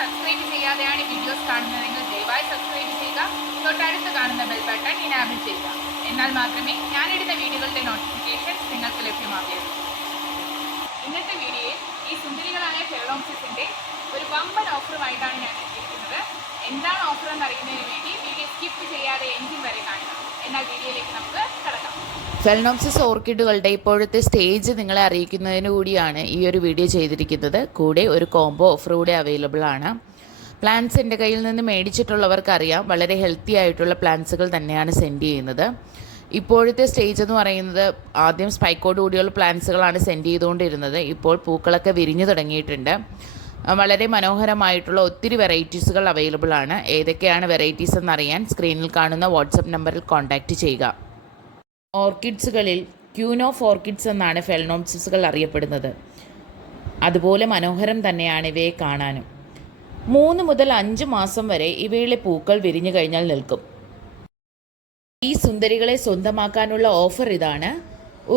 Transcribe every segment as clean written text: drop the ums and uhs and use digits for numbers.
Subscribe ചെയ്യാതെയാണ് videos കാണുന്നതെങ്കിൽ ദയവായി സബ്സ്ക്രൈബ് ചെയ്യുക. തൊട്ടടുത്ത് കാണുന്ന ബെൽ ബട്ടൺ ഇനാബിൾ ചെയ്യുക. എന്നാൽ മാത്രമേ ഞാനിടുന്ന വീഡിയോകളുടെ നോട്ടിഫിക്കേഷൻസ് നിങ്ങൾക്ക് ലഭ്യമാകുകയുള്ളൂ. ഇന്നത്തെ വീഡിയോയിൽ ഈ സുന്ദരികളായ ഫെറോമോൺസിന്റെ ഒരു വമ്പൻ ഓഫറുമായിട്ടാണ് ഞാൻ എത്തിയിരിക്കുന്നത്. എന്താണ് ഓഫർ എന്ന് അറിയുന്നതിന് വേണ്ടി വീഡിയോ സ്കിപ്പ് ചെയ്യാതെ എൻഡിങ് വരെ കാണുക. എന്നാൽ വീഡിയോയിലേക്ക് നമുക്ക് കടക്കാം. ഫെലനോപ്സിസ് ഓർക്കിഡുകളുടെ ഇപ്പോഴത്തെ സ്റ്റേജ് നിങ്ങളെ അറിയിക്കുന്നതിന് കൂടിയാണ് ഈ ഒരു വീഡിയോ ചെയ്തിരിക്കുന്നത്. കൂടെ ഒരു കോംബോ ഓഫർ കൂടെ അവൈലബിൾ ആണ്. പ്ലാന്റ്സ് എൻ്റെ കയ്യിൽ നിന്ന് മേടിച്ചിട്ടുള്ളവർക്കറിയാം, വളരെ ഹെൽത്തി ആയിട്ടുള്ള പ്ലാന്റ്സുകൾ തന്നെയാണ് സെൻഡ് ചെയ്യുന്നത്. ഇപ്പോഴത്തെ സ്റ്റേജ് എന്ന് പറയുന്നത് ആദ്യം സ്പൈക്കോട് കൂടിയുള്ള പ്ലാന്റ്സുകളാണ് സെൻഡ് ചെയ്തുകൊണ്ടിരുന്നത്. ഇപ്പോൾ പൂക്കളൊക്കെ വിരിഞ്ഞു തുടങ്ങിയിട്ടുണ്ട്. വളരെ മനോഹരമായിട്ടുള്ള ഒത്തിരി വെറൈറ്റീസുകൾ അവൈലബിൾ ആണ്. ഏതൊക്കെയാണ് വെറൈറ്റീസ് എന്നറിയാൻ സ്ക്രീനിൽ കാണുന്ന വാട്സപ്പ് നമ്പറിൽ കോൺടാക്റ്റ് ചെയ്യുക. ഓർക്കിഡ്സുകളിൽ ക്യൂൻ ഓഫ് ഓർക്കിഡ്സ് എന്നാണ് ഫെലനോപ്സിസുകൾ അറിയപ്പെടുന്നത്. അതുപോലെ മനോഹരം തന്നെയാണ് ഇവയെ കാണാനും. 3 മുതൽ 5 മാസം വരെ ഇവയിലെ പൂക്കൾ വിരിഞ്ഞു കഴിഞ്ഞാൽ നിൽക്കും. ഈ സുന്ദരികളെ സ്വന്തമാക്കാനുള്ള ഓഫർ ഇതാണ്.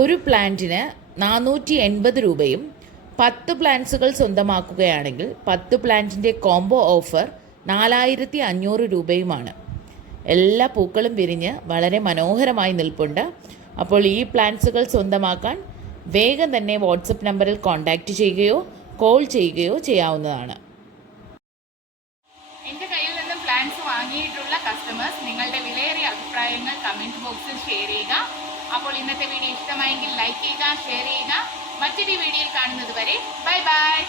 ഒരു പ്ലാന്റിന് 480 രൂപയും 10 പ്ലാന്റ്സുകൾ സ്വന്തമാക്കുകയാണെങ്കിൽ 10 പ്ലാന്റിൻ്റെ കോംബോ ഓഫർ 4500 രൂപയുമാണ്. എല്ലാ പൂക്കളും വിരിഞ്ഞ് വളരെ മനോഹരമായി നിൽപ്പുണ്ട്. അപ്പോൾ ഈ പ്ലാന്റ്സുകൾ സ്വന്തമാക്കാൻ വേഗം തന്നെ വാട്സപ്പ് നമ്പറിൽ കോൺടാക്റ്റ് ചെയ്യുകയോ കോൾ ചെയ്യുകയോ ചെയ്യാവുന്നതാണ്. എൻ്റെ കയ്യിൽ നിന്നും പ്ലാന്റ്സ് വാങ്ങിയിട്ടുള്ള കസ്റ്റമേഴ്സ് നിങ്ങളുടെ വിലയേറിയ അഭിപ്രായങ്ങൾ കമൻറ്റ് ബോക്സിൽ ഷെയർ ചെയ്യുക. അപ്പോൾ ഇന്നത്തെ വീഡിയോ ഇഷ്ടമായെങ്കിൽ ലൈക്ക് ചെയ്യുക, ഷെയർ ചെയ്യുക. മറ്റൊരു വീഡിയോയിൽ കാണുന്നത് വരെ ബൈ ബൈ.